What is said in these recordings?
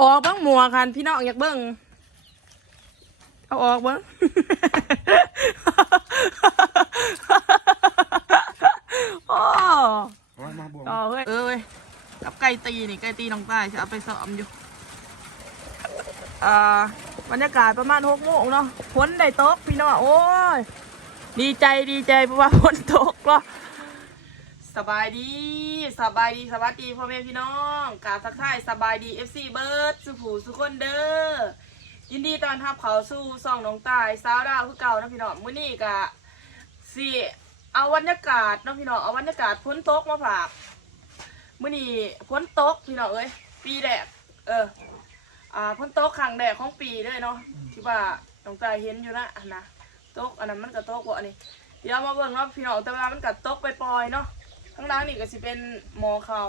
ออกบ้างหมัวคันพี่น้องอยากเบิ่งเอาออกเบิ่งโอ้มามาบวกต่อเฮ้ยเออเว้ยกับไก่ตีนี่ไก่ตีน้องใต้จะเอาไปซ้อมอยู่อ่าบรรยากาศประมาณหกโมงเนาะฝนได้ตกพี่น้องโอ้ยดีใจดีใจเพราะว่าฝนตกเนาะ สบายดีสบายดีสวัสดีพ่อแม่พี่น้องกาบทักทายสบายดี FC เบิร์ดสุผูสุคนเด้อยินดีตอนทับเขาสู้ซองน้องตายสาวดาวคือเก่านะพี่น้องมื้อนี้กะสิเอาบรรยากาศเนาะพี่น้องเอาบรรยากาศฝนตกมาฝากมื้อนี้ฝนตกพี่น้องเอ้ยปีแรกเอออ่าฝนตกครั้งแรกของปีเลยเนาะที่ว่าน้องตายเห็นอยู่นะนะตกอันนั้นมันก็ตกบ่อันนี้เดี๋ยวมาเบิ่งเนาะพี่น้องแต่ว่ามันก็ตกไปปล่อยเนาะ ข้างล่างนี่ก็สิเป็นหมอเขา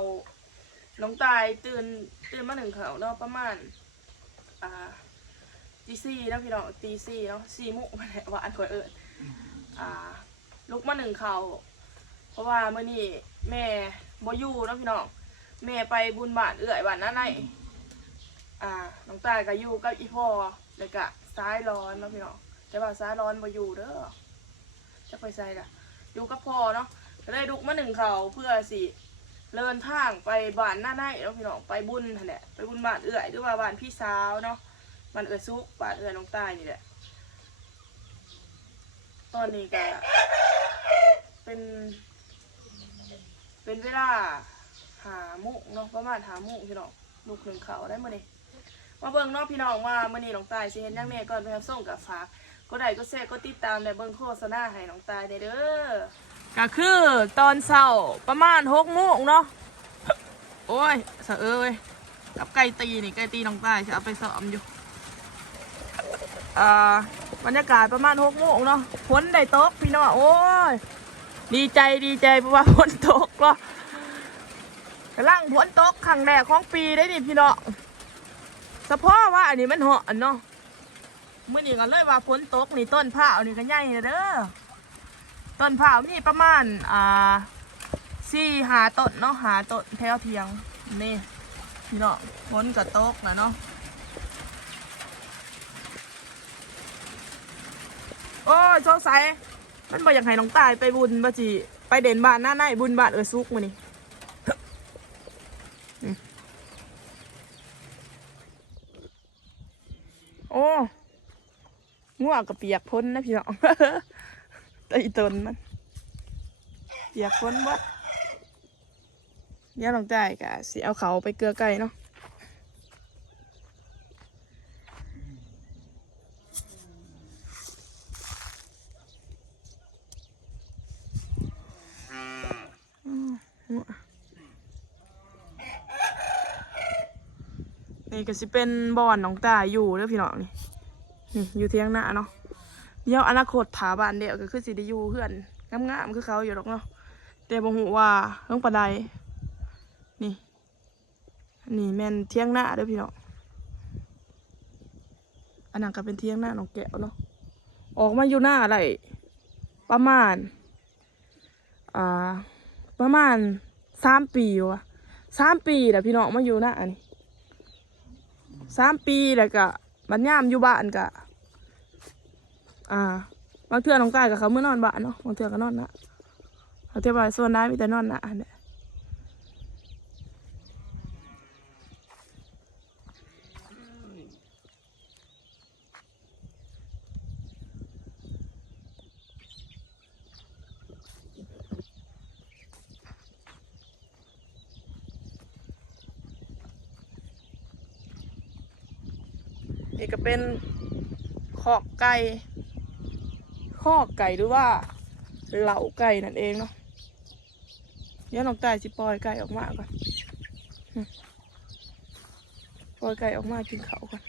น้องตายตื่นตื่นมาหนึ่งเขาเนาะประมาณ อ่าตีสี่นะพี่น้องตีสี่เนาะสี่มุกมาแหละว่าอันคอยเอิญอ่า ลุกมาหนึ่งเขาเพราะว่าเมื่อนี้แม่บอยู่นะพี่น้องแม่ไปบุญบาทเอื่อยบาทนั่นไงอ่าน้องตายก็อยู่กับอีพ่อแล้วก็ซ้ายร้อนนะพี่น้องแต่ว่าซ้ายร้อนมาอยู่เด้อจะไปใส่ละอยู่กับพ่อเนาะ เลยลุกมาหนึ่งเขาเพื่อสิเดินทางไปบ้านหน้าไนเนาะพี่น้องไปบุญนั่นแหละไปบุญบ้านเอื่อยหรือว่าบ้านพี่สาวเนาะบ้านเอื่อยซุกบ้านเอื่อยน้องตายนี่แหละตอนนี้ก็เป็น เป็นเวลาหามุกเนาะประมาณหามุกพี่น้องลูกหนึ่งเขาได้มื่อนี้มาเบิ่งเนาะพี่น้องว่ามื่อนี้น้องตายสิเห็นยังแน่ก่อนไปทำส่งกับฝากก็ได้ก็แซ่ก็ติดตามในเบิ่งโฆษณาให้น้องตายเด้อ ก็คือตอนเช้าประมาณหกโมงเนาะโอ้ยเสะเอ้ยกับไก่ตีนี่ไก่ตีน้องตายจะเอาไปซ้อมอยู่อ่าบรรยากาศประมาณหกโมงเนาะฝนได้ตกพี่น้องโอ้ยดีใจดีใจเพราะว่าฝนตกเนาะกำลังฝนตกครั้งแรกของปีได้นี่พี่เนาะเฉพาะว่าอันนี้มันเหาะเนาะเมื่อนี้ก็เลยว่าฝนตกนี่ต้นผ้าวนี่ก็ใหญ่เด้อ ต้นเผามีประมาณอ่าสี่หาต้นเนาะหาต้นแถวเทียงนี่พี่เนาะฝนก็ตกนะเนาะโอ้ยสงสัยมันบอกอยากให้น้องตายไปบุญบ่จีไปเด่นบ้านหน้าในบุญบ้านเออซุกมานี่โอ้ง่วงกับเปียกพ้นนะพี่น้อง ตอีตนมันเปียกพ้นบ่เดี๋ยวน้องตายกะสิเอาเขาไปเกลือไก่เนาะนี่ก็สิเป็นบ่อนน้องตาอยู่เด้อพี่น้องนี่นี่อยู่เที่ยงหน้าเนาะ เดี๋ยวอนาคตถาบ้านเดียวก็คือสิได้อยู่เพื่อนงามๆคือเขาอยู่หรอกเนาะแต่บ่ฮู้ว่าเรื่องปานใดนี่อันนี่แม่นเที่ยงหน้าเด้อพี่เน้องอันนั้นก็เป็นเที่ยงหน้าน้องแก้วเนาะออกมาอยู่หน้าอะไรประมาณอ่าประมาณสามปีวะสามปีแหละพี่น้องมาอยู่หน้าอันี่สามปีแล้วก็บัดยามอยู่บ้านก็ อ่าบางเทื่อน้องกายกับเขาเมื่อนอนบ้านเนาะบางเทื่อก็นอนนะเขาเทียบว่าส่วนได้มีแต่นอนนะอันเนี้ยนี่ก็เป็นขอกไก่ ขอกไก่หรือว่า เหล่าไก่นั่นเองเนาะเดี๋ยวน้องตายสิปล่อยไก่ออกมาก่อนปล่อยไก่ออกมากินเขาก่อน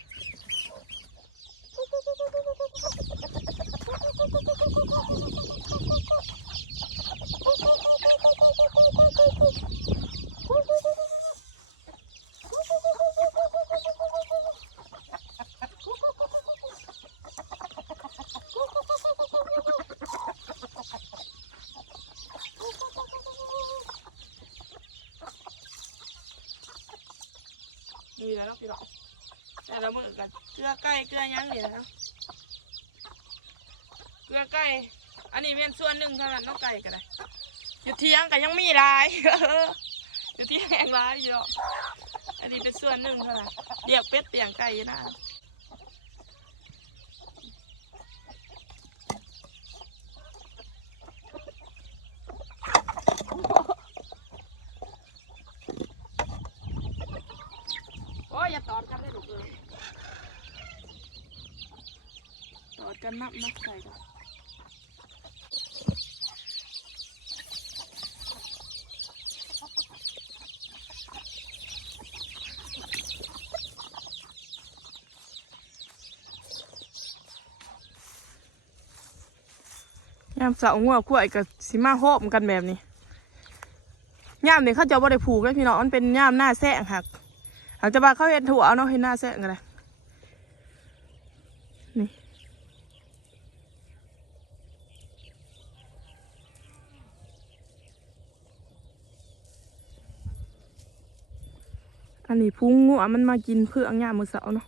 นี่แหล้วเนาะพี่น้อง แต่ละมือกัน เกลือไก่เกลือยังนี่แหละเนะเกลือไก่ อันนี้เป็นส่วนหนึ่งเท่านั้นเน้องไก่ก็ได้อยู่เที่ยงก็ยังมีหลายอยู่ที่แหงหลายอยู่เนาะอันนี้เป็นส่วนหนึ่งเท่านั้นเรียกเป็ดเตียงไก่นะโอ้ยอย่าตอดกันได้ลูกเลย ตอดกันนับนับใส่กันยามเสาหัวขวายกับสิมาโฮมกันแบบนี้ยามเนี่ยเขาจะบ่ได้ผูกเลยพี่น้องมันเป็นยามหน้าแซงหักหลังจากบ้าเขาเห็นถั่วเอาเนาะเห็นหน้าแซะกันเลย อันนี้พุงงูมันมากินเพื่องยามมือเสาเนาะ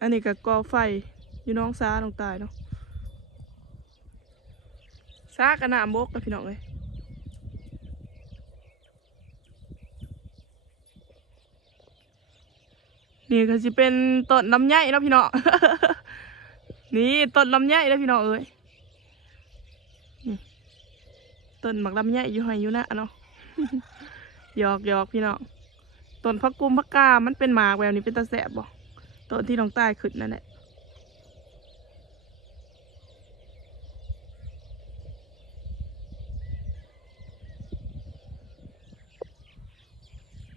อันนี้ก็กอไฟอยู่น้องซาน้องตายเนาะซากระหน่ำบกกับพี่น้องเลยนี่ก็จะเป็นต้นลำไยเนาะพี่น้องนี่ต้นลำไยแล้วพี่น้องเอ้ยนี่ต้นหมักลำไยอยู่ไห้อยู่นะเนาะหยอกหยอกพี่น้องต้นพักกุมพักกา มันเป็นหมากแบบนี้เป็นตาแสบบ่ ต้นที่น้องใต้ขึ้นนั่นแหละ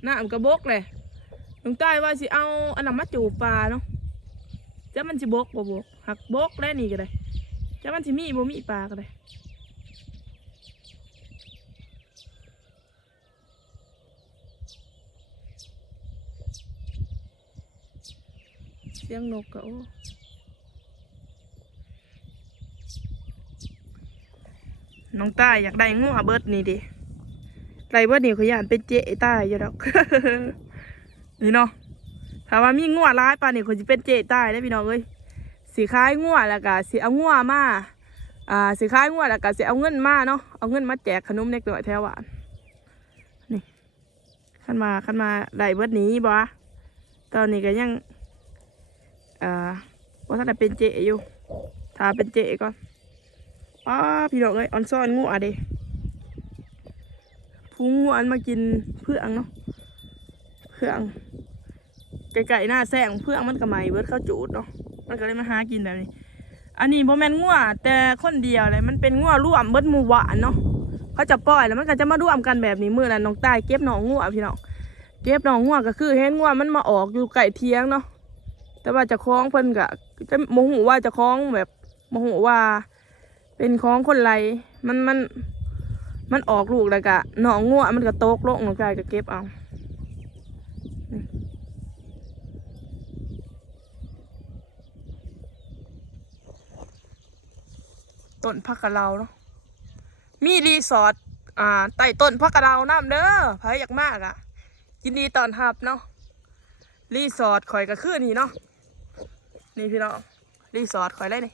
น้ำกระบกเลยน้องใต้ว่าสิเอาอันนั้นมาจูปลาเนาะจะมันสิบกบ่บกหักบกได้วนี่ก็ได้จะมันสิมีบ่มีปลาก็ได้ สียงนกก็โอ้น้องใต้อยากได้งูเบิร์ดนี่ดิไรเบิร์ดนี่ขยานเป็นเจ๊ใต้อยู่ดอกนี่เนาะถ้าว่ามีงัวร้ายปานนี่เขาจะเป็นเจ๊ใต้ได้พี่น้องเอ้ยสีคล้ายงัวแล้วก็สีเอางัวมาอ่าสีคล้ายงัวแล้วก็สีเอาเงินมาเนาะเอาเงินมาแจกขนมเล็กน้อยแถวบ้านนี่ขันมาขันมาได้เบิร์ดหนี้บ่ะตอนนี้ก็ยัง อ่าว่าท่านเป็นเจอยู่ถ้าเป็นเจก่อนอ้าพี่น้องเอ้ยออนซ่อนงัวเด้พุงงัวอันมากินเพื่องเนาะเพื่องไก่ๆหน้าแซงเพื่องมันก็ไหมเบิร์ดเข้าจูดเนาะมันก็เลยมาหากินแบบนี้ อันนี้โบแมนงัวแต่คนเดียวเลยมันเป็นงัวร่วมเบิร์ดมูหวานเนาะเขาจะปล่อยแล้วมันก็จะมาร่วมกันแบบนี้มือนั้นน้องใต้เก็บหนองงัวพี่น้องเก็บหนองงัวก็คือเห็นงัวมันมาออกอยู่ไก่เทียงเนาะ แต่ว่าจะคล้องเพิ่นก็จะโมโหว่าจะคล้องแบบโมโหว่า เป็นของคนไรมันมัน มันออกลูกแล้วก็หนองงัวมันก็โตกลงน้องใต้ก็เก็บเอาต้นพักกะเราเนาะมีรีสอร์ทอ่าใต้ต้นพักกะเราน้ำเด้อใครอยากมากอะยินดีตอนรับเนาะรีสอร์ทข่อยก็คือนี่เนาะ นี่พี่น้องรีสอร์ทข่อยเลยนี่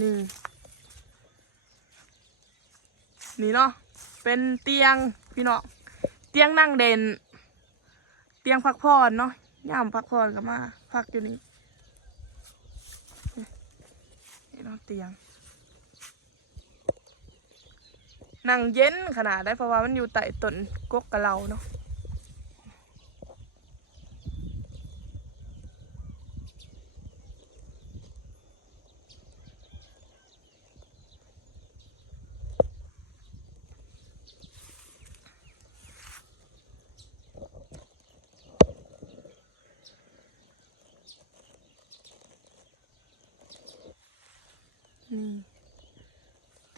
นี่นี่เนาะเป็นเตียงพี่น้องเตียงนั่งเด่น เตียงพักผ่อนเนาะย่ามพักผ่อนก็มา พักอยู่นี่นี่เนาะเตียงนั่งเย็นขนาดได้เพราะว่ามันอยู่ใต้ต้นกกกะเหลาเนาะ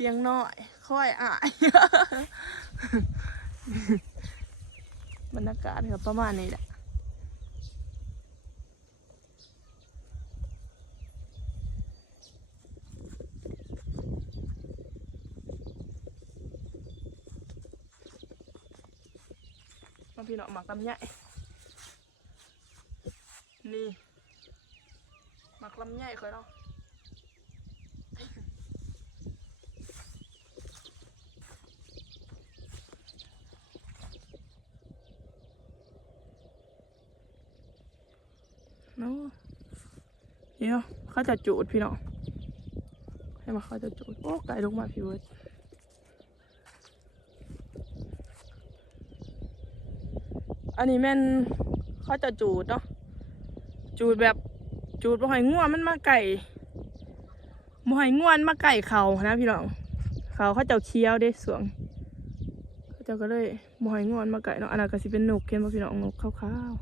ตียงน้อยค่อยอายบรรยากาศก็ประมาณนี้แหละมาพี่น้องหมักลำไยนี่หมักลำไยคอยเนาะเนาะเดี๋ยว เขาจะจูดพี่น้องให้มาเขาจะจูดโอ้ไก่ลงมาพี่เวิร์ดอันนี้แม่นเขาจะจูดเนาะจูดแบบจูดบ่หอยง่วนมันมาไก่บ่หอยง่วนมาไก่เขานะพี่น้องเขาเขาเจ้าเคี้ยวเด้สวงเขาเจ้าก็เลยบ่หอยง่วนมาไก่เนาะอันนั้นก็สิเป็นนกเห็นบ่พี่น้องนกขาว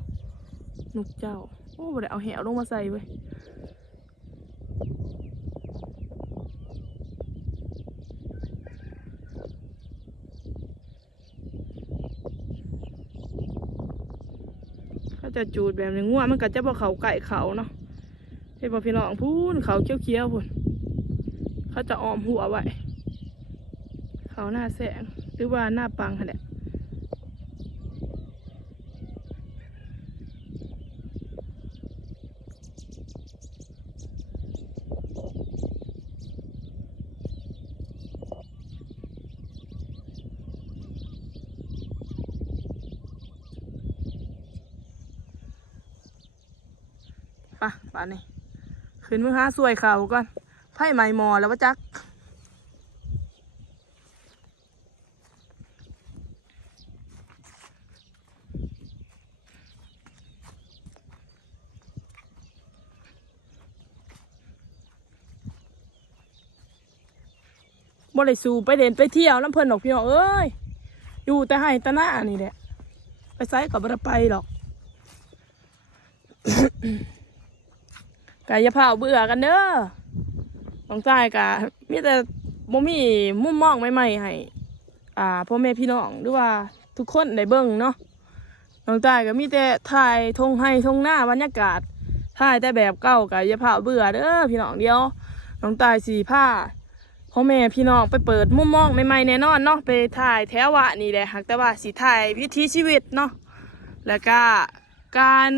ๆนกเจ้าโอ้บ่ได้เอาแหวลงมาใส่เว้ย เขาจะจูดแบบนี้ง่วมันก็จะบ่เขาไก่เขาเนาะเห็นบ่พี่น้องพูนเขาเคี้ยวๆพุ่นเขาจะออมหัวไว้เขาหน้าแสงหรือว่าหน้าปังหั่นแหละ ปะป่านนี้ขึ้นมือหาสวยเขาก่อนไพ่ไม้มอแล้ววะจักบ่ได้สู่ไปเด่นไปเที่ยวน้ำเพิ่นดอกพี่น้องเอ้ย อยู่แต่ให้แตะหน้านี่แหละ ไปไซส์กับบ่ได้ไปหรอก กายาพาเบื่อกันเด้อน้องชายกะมีแต่บ่มีมุมมองใหม่ๆให้อ่าพ่อแม่พี่น้องหรือว่าทุกคนได้เบิ่งเนาะน้องชายก็มีแต่ถ่ายทงให้ทงหน้าบรรยากาศถ่ายแต่แบบเก่ากะอย่าพาเบื่อเด้อพี่น้องเดียวน้องตายสีผ้าพ่อแม่พี่น้องไปเปิดมุมมองใหม่ๆแน่นอนเนาะไปถ่ายแถวะนี่แหละหากแต่ว่าสีถ่ายวิถีชีวิตเนาะแล้วก็การ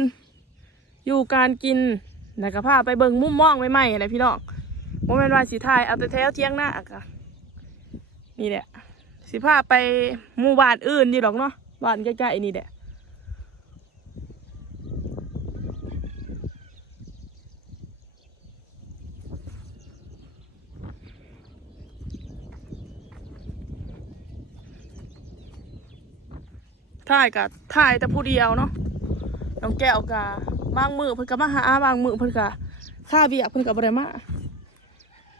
อยู่การกิน แล้วก็พาไปเบิ่งมุมมองใหม่ๆอะไรพี่น้องโมเมนว่าสีถ่ายเอาแต่แถวเที่ยงหน้าอะค่ะนี่แหละสิพาไปหมู่บ้านอื่นดีหรอกเนาะบ้านใกล้ๆนี่แหละถ่ายกับถ่ายแต่ผู้เดียวเนาะน้องแก้วกับ บางมือเพิ่นก็มาหาบางมือเพิ่นก็ค่าเบียกเพิ่นก็บ่ได้มา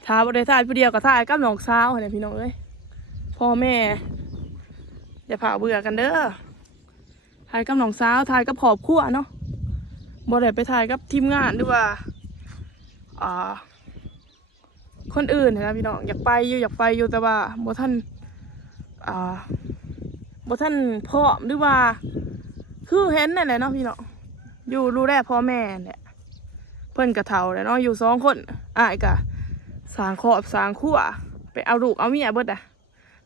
ถ้าบ่ได้ถ่าผู้เดียวก็ถ่ายกับน้องสาวหั่นแหละพี่น้องเอ้ยพ่อแม่อย่าพาเบื่อกันเด้อถ่ายกับน้องสาวถ่ายกับครอบครัวเนาะบ่ได้ไปถ่ายกับทีมงานหรือว่าอ่าคนอื่นนะพี่น้องอยากไปอยู่อยากไปอยู่แต่ว่าบ่ท่านอ่าบ่ท่านพร้อมหรือว่าคือเห็นนั่นแหละเนาะพี่เนาะ อยู่รู้แลพ่อแม่เนั่นแหละเพิ่นกะเฒ่าแล้วเนาะอยู่สองคนอ้ายกะสางครอบสางครัวไปเอาลูกเอาเมียเบิดอะ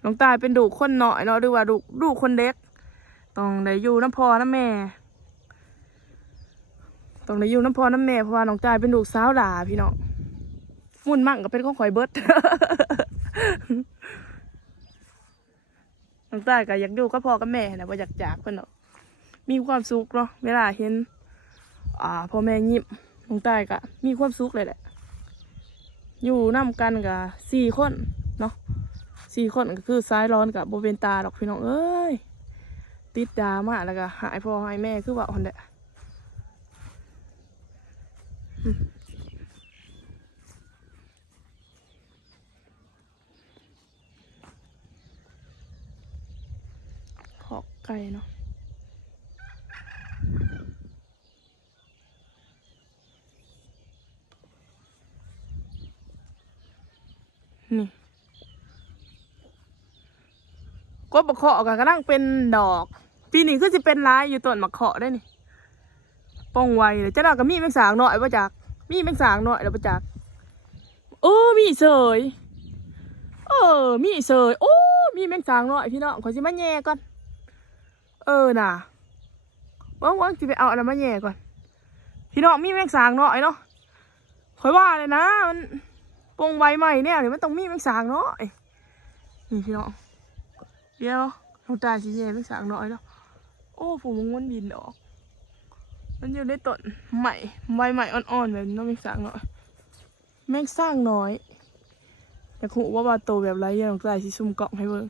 น้องตายเป็นลูกคนหน้อยเนาะหรือว่าลูกลูกคนเล็ก ต้องได้อยู่น้ำพ่อน้ำแม่ ต้องได้อยู่น้ำพ่อน้ำแม่เพราะว่าน้องตายเป็นลูกสาวหลาพี่เนาะมุ่นมั่งก็เป็นข้องข่อยเบิดน้องตายก็อยากอยู่กับพ่อกับแม่นะว่าอยากจากเพิ่นเนาะมีความสุขเนาะเวลาเห็น อ่าพ่อแม่ยิ้มน้องตายก็มีความสุขเลยแหละ อยู่นํกันกับสี่คนเนาะสี่คนก็คือซ้ายร้อนกับโบเวนตาดอกพี่น้องเอ้ยติดดาม่าแล้วก็หายพ่อหายแม่คือว่าคนเดะขอไก่เนาะ กบมะเขาะก็กำลังเป็นดอก ปีนี้คือจะเป็นร้ายอยู่ต้นมะเขาะได้นี่ป้องไวเลยเจ้าหน้าก็มีแมงสางหน่อยป่ะจักมีแมงสางหน่อยแล้วป่ะจักโอ้มีเสยเออ มีเสยโอ้มีแมงสางหน่อยพี่น้องขอสิมาแย่ก่อน เออน่ะว่างๆจะไปเอาอะไรมาแย่ก่อน พี่น้องมีแมงสางหน่อยเนาะคอยว่าเลยนะ มันปงใบใหม่เนี่ยเดี๋ยวมันต้องมีแมงสางหน่อยนี่พี่น้อง เดี๋ยวเราตายสิแย่แมงสางน่อยเนาะโอ้ผมงมันบินออก มันอยู่ในต้นใหม่ใบใหม่อ่อนๆแบบนี้เนาะแมงสางน่อยแมงสร้างน้อยอยากรู้ว่าว่าโตแบบไรอย่างไรสิซุ่มเกาะให้เบิ่ง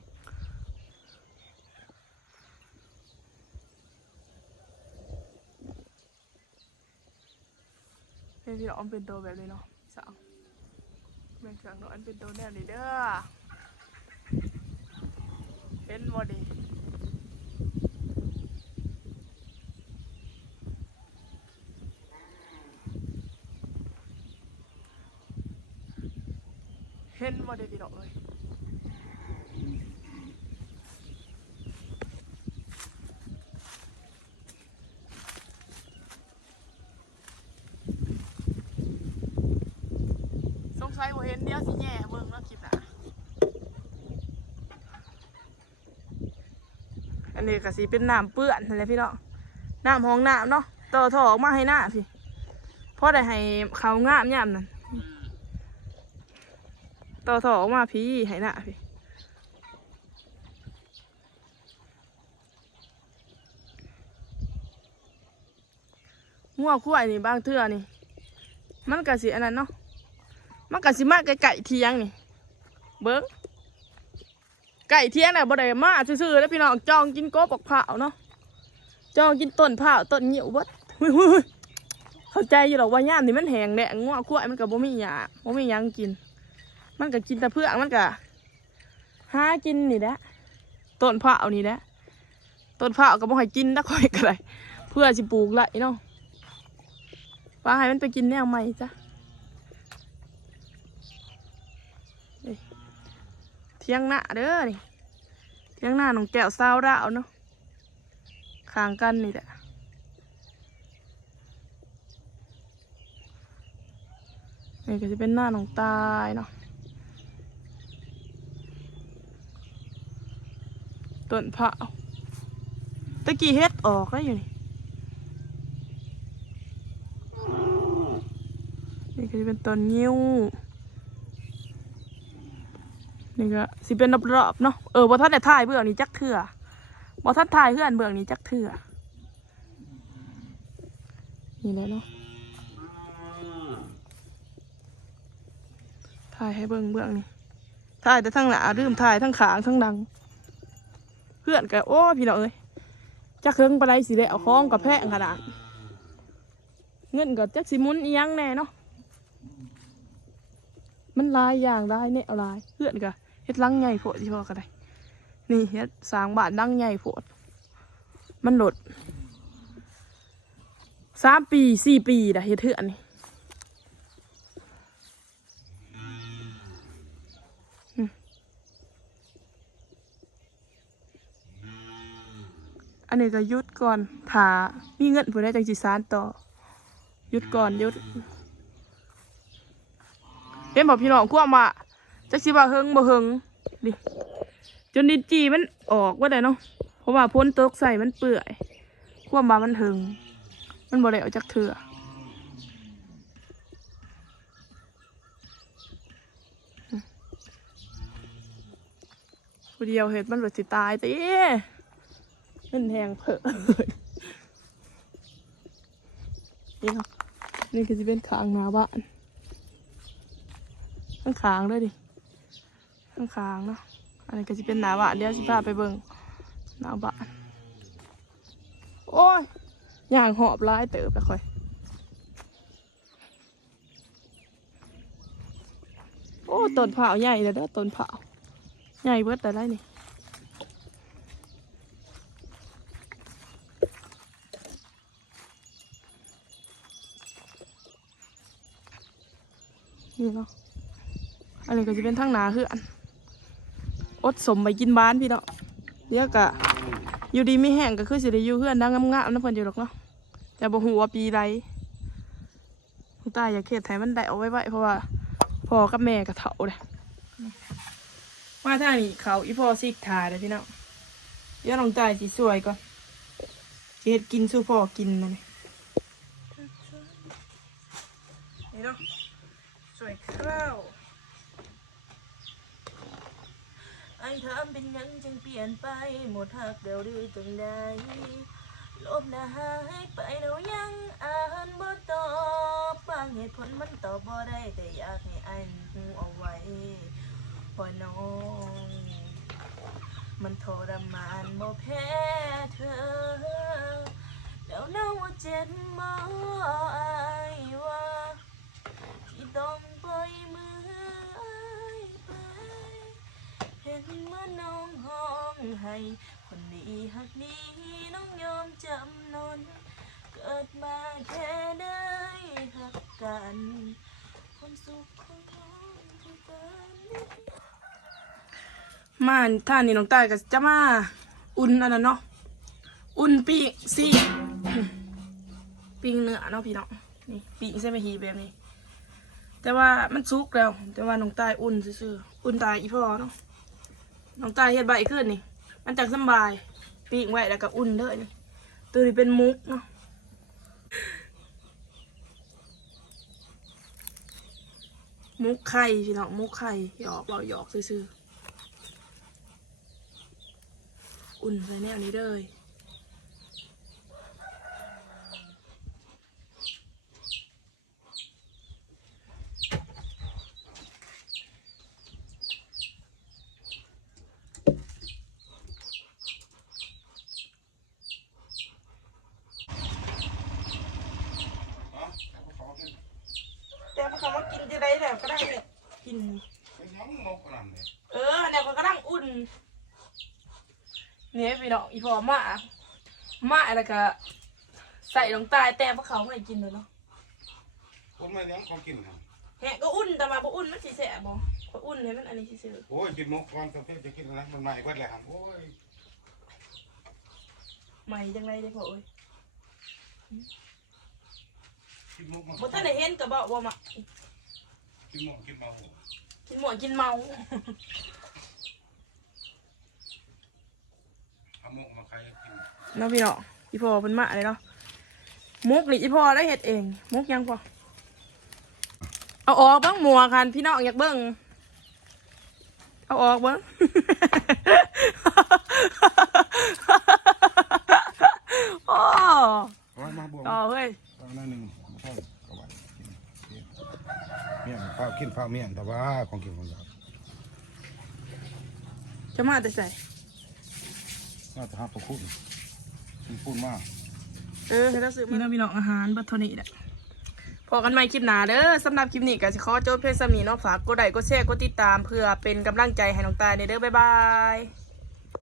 เฮ้ยพี่น้องมันเป็นโตแบบนี้เนาะสาวแม่งสางนาะอันเป็นโตแนวนี้เด้อ เป็นบ่ดีเห็นบ่ได้พี่น้องเอ้ยสงสัยบ่เห็นเดี๋ยวสิแย่เบิ่งเนาะคลิปหน้าอั นนี้ก็สิเป็นน้ำเปื้อนนั่นแหละพี่น้องน้ำห้องน้ำเนาะต่อท่อออกมาให้หน้าพี่พอได้ให้เขางามยามนั่นต่อถอออกมาพี่ให้หน้าพี่งัวขั้วนี่บางเทื่อนี่ มันกะสิอันนั้นเนาะ มันกะสิมาไก่ไก่เทียงนี่ เบิ้ง ไก่เทียงน่ะบ่ได้มาซื่อๆแล้วพี่น้องจองกินกบปักเผาเนาะจองกินต้นเผาต้นเหี่ยวบดหุ้ยหุ้ยหุ้ยเข้าใจอยู่หรอกว่าย่ามนี่มันแหงแดงงัวขั้วมันก็บ่มีหยาบ่มีหยังกิน มันก็กินแต่เพื่อมันก็หากินนี่แหละต้นเผานี่แหละต้นเผาก็บ่ให้กินนักข่อยก็ได้เพื่อสิปลูกไรเนาะว่าให้มันไปกินแนวใหม่จ้ะ เที่ยงหน้าเด้อนี่เที่ยงหน้าน้องแก้วสาวดาวเนาะข้างกันนี่แหละนี่ก็จะเป็นหน้าน้องตายเนาะต้นเผาตะกี้เฮ็ดออกแล้วอยู่นี่นี่ก็จะเป็นต้นยิ้ว นี่ก็สิเป็นรอบๆเนาะเออบ่ท่านได้ถ่ายเบื้องนี้จักเถื่อบ่ท่านถ่ายเพื่อนเบื้องนี้จักเถื่อนี่เลยเนาะถ่ายให้เบิ่งเบื้องนี้ถ่ายแต่ทั้งหน้าลืมถ่ายทั้งขางทั้งดัง เพื่อนก็โอ้พี่น้องเอ้ยจักเคิงปลาไหลสิได้เอาคล้องกับแพะขนาดเงินก็จักสิหมุนอีหยังแน่เนาะมันลายอย่างได้เนี่ยอาหลายเพื่อนก็ เฮ็ดลังใหญ่โพดที่พ่อก็ได้ นี่เฮ็ดสร้างบ้านลังใหญ่โพด มันหลดสามปีสี่ปีนะเฮ็ดเถื่อนนี่อันนี้ก็ยุดก่อนถ้ามีเงินผู้ใดจังสิสานต่อยุดก่อนยุดเป็นบอกพี่น้องความว่า จักสิว่าเฮงบ่เฮงดิจนดินจีมันออกว่าได้เนาะเพราะว่าพ้นตกใส่มันเปื่อยความว่ามันเฮงมันบ่ได้เอาจากเถื่อผู้เดียวเห็ดมันหลุดสิตายติเงินแทงเผอะนี่เนาะนี่ก็จะเป็นขางหน้าบ้านข้างขางเลยดิ ข้างขางเนาะอันนี้ก็จะเป็นหนาบ้านเดี๋ยวสิพาไปเบิ่งหนาบ้านโอ้ยย่างหอบร้ายเติบแล้วค่อยโอ้ต้นเผาใหญ่เลยเด้อต้นเผาใหญ่เบิดแต่ไรนี่นี่เนาะอันนี้ก็จะเป็นทั้งหนาคืออัน อดสมไปกินบ้านพี่เนาะเดี๋ยวกะอยู่ดีไม่แห้งก็คือสิได้อยู่เพื่อนดังงามๆนะเพิ่นอยู่หรอกเนาะแต่บ่ฮู้ว่าปีไรคุณตาอยากเฮ็ดให้มันได้เอาไว้ไว้เพราะว่าพ่อกับแม่ก็เฒ่าเลยมาทางนี้เขาอีพ่อซิกทาเลยพี่เนาะเดี๋ยวน้องตายสิสวยก่อนเฮ็ดกินสู้พ่อกินนะนี่นี่เนาะสวยข้าว ไอ้ทำเป็นหยังจึงเปลี่ยนไปหมดหัก เดียวดื้อจังใดลบหน้าหายไปแล้วยังอ่านบ่ตอบบางเหตุผลมันตอบบ่ได้แต่อยากให้อันหูเอาไว้ว่าน้อง มันทรมานบ่แพ้เธอ แล้วน้องว่าเจ็บบ่อายว่าที่ต้องปล่อยมืออายไปเห็นเมื่อน้องห้องให้ีหักดีน้องยอมจำนน เกิดมาแค่ได้หักกัน ความสุขของน้องคือการมาท่านนี่น้องตายก็จะมาอุ่นอันนั้นเนาะอุ่นปีกสิปิ้งเนื้อเนาะพี่เนาะนี่ปิ้งใส่ไม่หีแบบนี้ แต่ว่ามันสุกแล้ว แต่ว่าน้องตายอุ่นซื่อๆอุ่นตายอีพ่อเนาะน้องตายเฮ็ดใบขึ้นนี่ มันจังสบาย ปีกไว้แล้วก็อุ่นเด้อนี่ตัวนี้เป็นมุกเนาะมุกไข่พี่น้องมุกไข่หยอกเราหยอกซื่อๆอุ่นใส่แนวนี้เลยแต่พอเขามากินจะได้แล้วก็ได้เนี่ย กินเป็นหยังมกนั่นเลยเออเนี่ยมันก็นั่งอุ่นเนี่ยพี่น้องอีพอมามาแล้วก็ใส่ลงใต้แต่พวกเขาไม่กินเลยเนาะคนมายังเขากินครับแหะก็อุ่นแต่มาบ่อุ่นมันสิแสบบ่พออุ่นให้มันอันนี้ซื่อโอ้ยกินมกก่อนกับเพื่อนจะกินอะไรมันใหม่กว่าแล้วครับโอ้ยๆใหม่จังไรเด้พ่อเอ้ยกินมกมาบ่ทันได้เห็นก็บ่บ่มากินมกกินเมา กินหมวนกินเมา เอามกมาใครกินเนาะพี่น้องอีพ่อเพิ่นมาเลยเนาะมุกนี่อีพ่อได้เฮ็ดเอง มุกยังพ่อเอาออกเบ้างหมัวกันพี่น้องอยากเบิ่งเอาออกเบิ่งโอ้ร้อยมาบวกต่อเฮ้ย เอาหน้าหนึ่งข้าวกระไหวกิน เมี่ยงข้าวกินข้าวเมี่ยงแต่ว่าของกินของเราจะมาแต่ใส่น่าจะหาตัวคุณคุณพูดมากเออให้เราซื้อมาพี่น้องอาหารบัตโทนี่แหละพอกันใหม่คลิปหน้าเด้อสำหรับคลิปนี้ก็สิขอจบเพียงสำนีเนาะฝากกดไลค์กดแชร์กดติดตามเพื่อเป็นกำลังใจให้น้องตายเด้อบ๊ายบาย